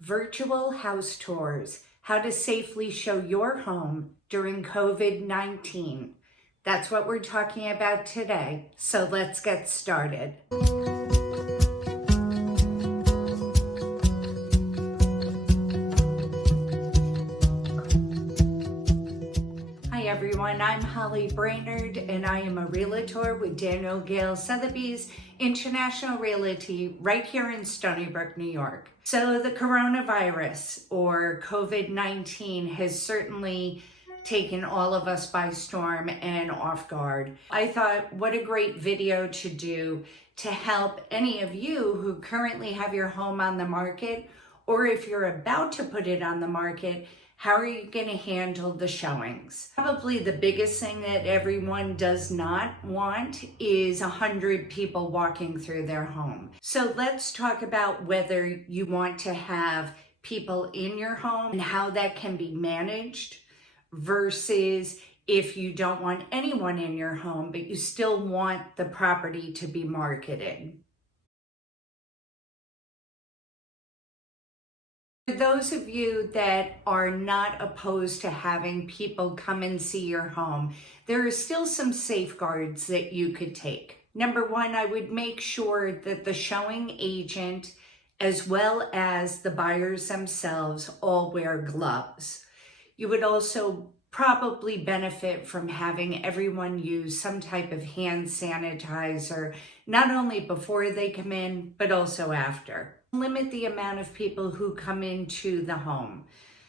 Virtual house tours, how to safely show your home during COVID-19. That's what we're talking about today, so let's get started. Hi everyone, I'm Holly Brainerd and I am a realtor with Daniel Gale Sotheby's International Realty right here in Stony Brook, New York. So the coronavirus or COVID-19 has certainly taken all of us by storm and off guard. I thought what a great video to do to help any of you who currently have your home on the market, or if you're about to put it on the market, how are you going to handle the showings? Probably the biggest thing that everyone does not want is 100 people walking through their home. So let's talk about whether you want to have people in your home and how that can be managed versus if you don't want anyone in your home, but you still want the property to be marketed. For those of you that are not opposed to having people come and see your home, there are still some safeguards that you could take. Number one, I would make sure that the showing agent, as well as the buyers themselves, all wear gloves. You would also probably benefit from having everyone use some type of hand sanitizer, not only before they come in, but also after. Limit the amount of people who come into the home.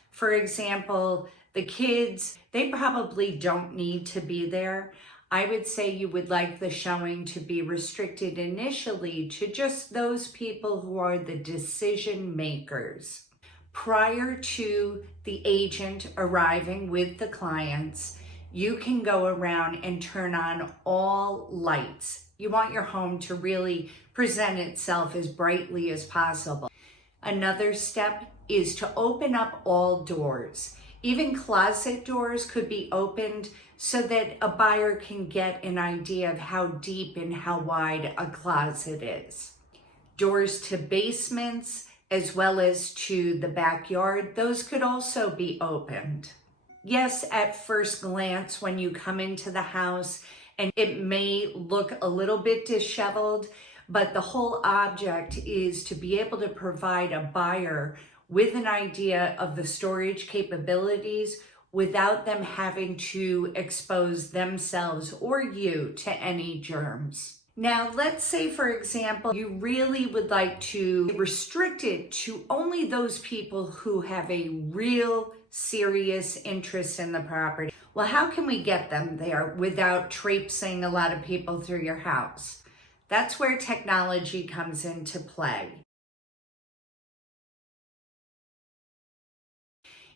For example, the kids, they probably don't need to be there. I would say you would like the showing to be restricted initially to just those people who are the decision makers. Prior to the agent arriving with the clients, you can go around and turn on all lights. You want your home to really present itself as brightly as possible. Another step is to open up all doors. Even closet doors could be opened so that a buyer can get an idea of how deep and how wide a closet is. Doors to basements, as well as to the backyard, those could also be opened. Yes, at first glance, when you come into the house, and it may look a little bit disheveled, but the whole object is to be able to provide a buyer with an idea of the storage capabilities without them having to expose themselves or you to any germs. Now, let's say, for example, you really would like to restrict it to only those people who have a real serious interest in the property. Well, how can we get them there without traipsing a lot of people through your house? That's where technology comes into play.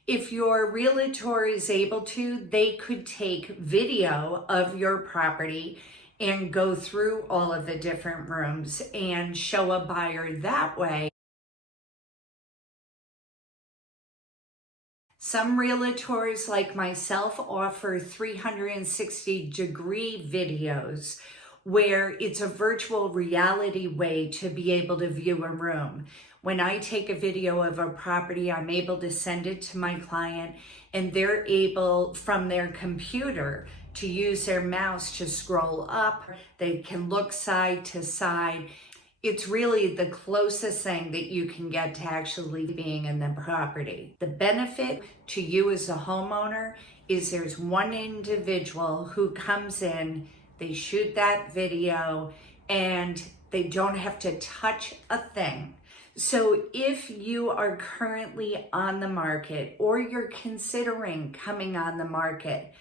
If your realtor is able to, they could take video of your property and go through all of the different rooms and show a buyer that way. Some realtors like myself offer 360-degree videos where it's a virtual reality way to be able to view a room. When I take a video of a property, I'm able to send it to my client and they're able, from their computer, to use their mouse to scroll up. They can look side to side. It's really the closest thing that you can get to actually being in the property. The benefit to you as a homeowner is there's one individual who comes in, they shoot that video, and they don't have to touch a thing. So if you are currently on the market or you're considering coming on the market,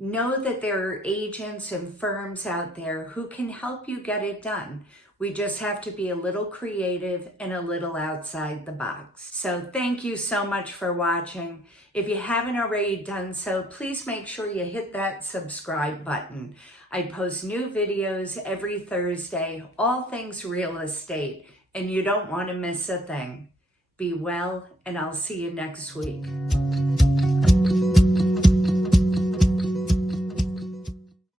know that there are agents and firms out there who can help you get it done. We just have to be a little creative and a little outside the box. So thank you so much for watching. If you haven't already done so, please make sure you hit that subscribe button. I post new videos every Thursday, all things real estate, and you don't want to miss a thing. Be well, and I'll see you next week.